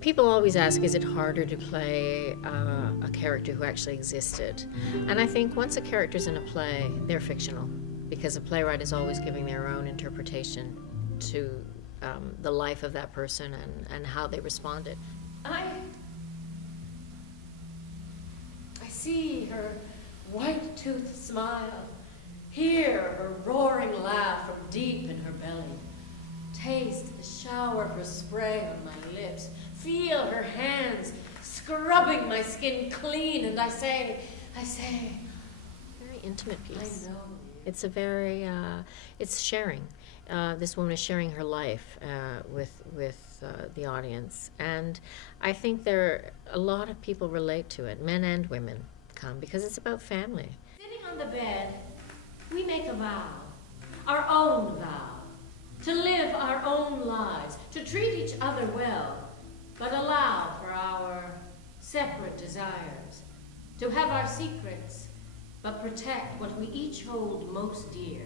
People always ask, is it harder to play a character who actually existed? And I think once a character's in a play, they're fictional, because a playwright is always giving their own interpretation to the life of that person and how they responded. I see her white-toothed smile, hear her roaring laugh from deep in her belly, taste the shower of her spray on my lips, feel her hands scrubbing my skin clean, and I say, Very intimate piece. I know. It's a very, it's sharing. This woman is sharing her life with the audience, and I think a lot of people relate to it. Men and women come because it's about family. Sitting on the bed, we make a vow, our own vow, to live our own lives, to treat each other well, but allow for our separate desires, to have our secrets, but protect what we each hold most dear.